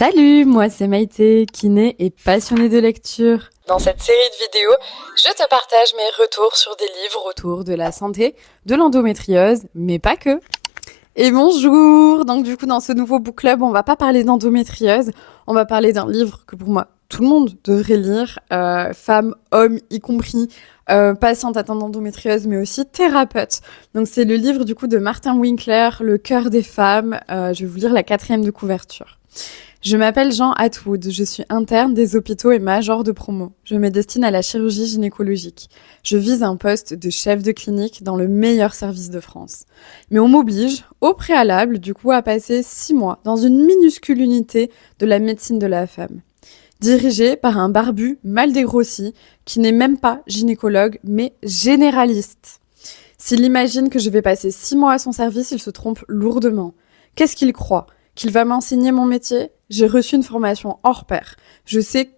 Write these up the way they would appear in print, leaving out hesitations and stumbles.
Salut, moi c'est Maïté, kiné et passionnée de lecture. Dans cette série de vidéos, je te partage mes retours sur des livres autour de la santé, de l'endométriose, mais pas que. Et bonjour. Donc du coup, dans ce nouveau book club, on va pas parler d'endométriose, on va parler d'un livre que pour moi tout le monde devrait lire, femmes, hommes y compris, patientes atteintes d'endométriose, mais aussi thérapeutes. Donc c'est le livre du coup de Martin Winkler, Le cœur des femmes. Je vais vous lire la 4e de couverture. Je m'appelle Jean Atwood, je suis interne des hôpitaux et major de promo. Je me destine à la chirurgie gynécologique. Je vise un poste de chef de clinique dans le meilleur service de France. Mais on m'oblige, au préalable, du coup, à passer 6 mois dans une minuscule unité de la médecine de la femme, dirigée par un barbu mal dégrossi qui n'est même pas gynécologue, mais généraliste. S'il imagine que je vais passer 6 mois à son service, il se trompe lourdement. Qu'est-ce qu'il croit ? Qu'il va m'enseigner mon métier ? J'ai reçu une formation hors pair. Je sais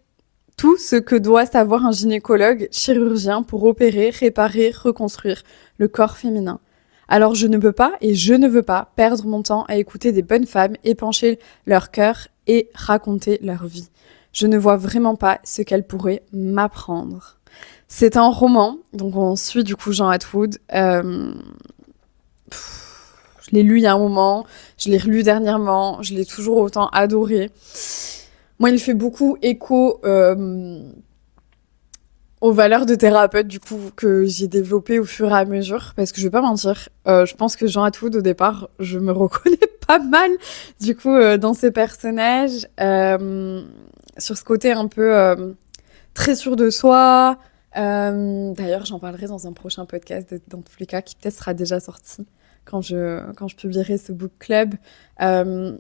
tout ce que doit savoir un gynécologue chirurgien pour opérer, réparer, reconstruire le corps féminin. Alors je ne peux pas et je ne veux pas perdre mon temps à écouter des bonnes femmes épancher leur cœur et raconter leur vie. Je ne vois vraiment pas ce qu'elles pourraient m'apprendre. C'est un roman, donc on suit du coup Jean Atwood. Je l'ai lu il y a un moment, je l'ai relu dernièrement, je l'ai toujours autant adoré. Moi, il fait beaucoup écho aux valeurs de thérapeute du coup que j'ai développées au fur et à mesure, parce que je vais pas mentir, je pense que Jean Atwood au départ, je me reconnais pas mal du coup dans ses personnages, sur ce côté un peu très sûr de soi. D'ailleurs, j'en parlerai dans un prochain podcast, dans tous les cas, qui peut-être sera déjà sorti quand je publierai ce book club. Enfin,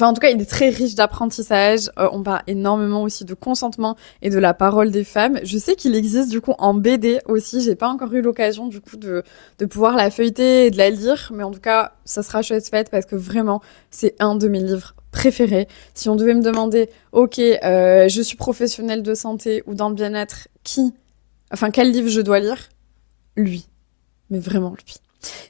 en tout cas, il est très riche d'apprentissage. On parle énormément aussi de consentement et de la parole des femmes. Je sais qu'il existe du coup en BD aussi. J'ai pas encore eu l'occasion du coup de pouvoir la feuilleter et de la lire. Mais en tout cas, ça sera chose faite parce que vraiment, c'est un de mes livres préférés. Si on devait me demander, ok, je suis professionnelle de santé ou dans le bien-être, quel livre je dois lire ? Lui. Mais vraiment lui.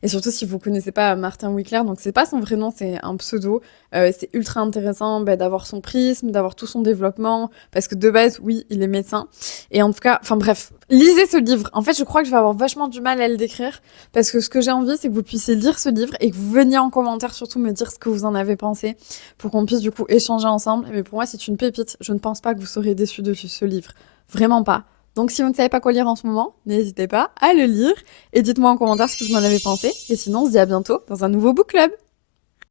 Et surtout, si vous connaissez pas Martin Winkler, donc c'est pas son vrai nom, c'est un pseudo. C'est ultra intéressant d'avoir son prisme, d'avoir tout son développement, parce que de base, oui, il est médecin. Et en tout cas, enfin bref, lisez ce livre. En fait, je crois que je vais avoir vachement du mal à le décrire, parce que ce que j'ai envie, c'est que vous puissiez lire ce livre et que vous veniez en commentaire surtout me dire ce que vous en avez pensé, pour qu'on puisse du coup échanger ensemble. Mais pour moi, c'est une pépite. Je ne pense pas que vous serez déçus de ce livre. Vraiment pas. Donc si vous ne savez pas quoi lire en ce moment, n'hésitez pas à le lire et dites-moi en commentaire ce que vous en avez pensé. Et sinon, on se dit à bientôt dans un nouveau book club.